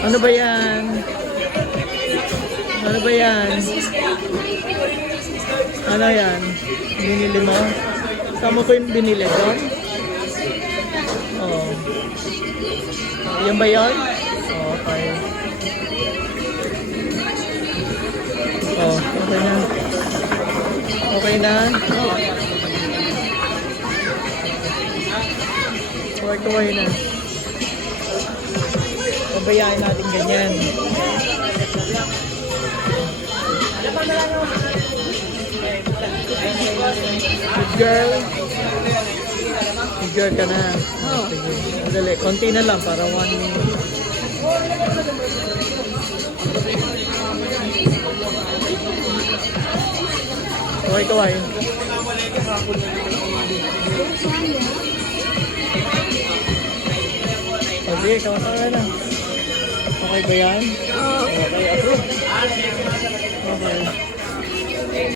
Ano ba yan? Ano ba yan? Ano yan? Binili mo? Saan mo ko yung binili doon? Oh. Yan ba yan? Oh, okay. Oh, okay na. Okay na? Tuwag-tuwag na. Pabayaan natin ganyan. Good girl. Good girl ka na. Oh. Sige. Madali. Konti na lang para 1 minute. Tuwag-tuwag. Sige, kawasan ka na. Okay ba yan? Oo. Okay, approve.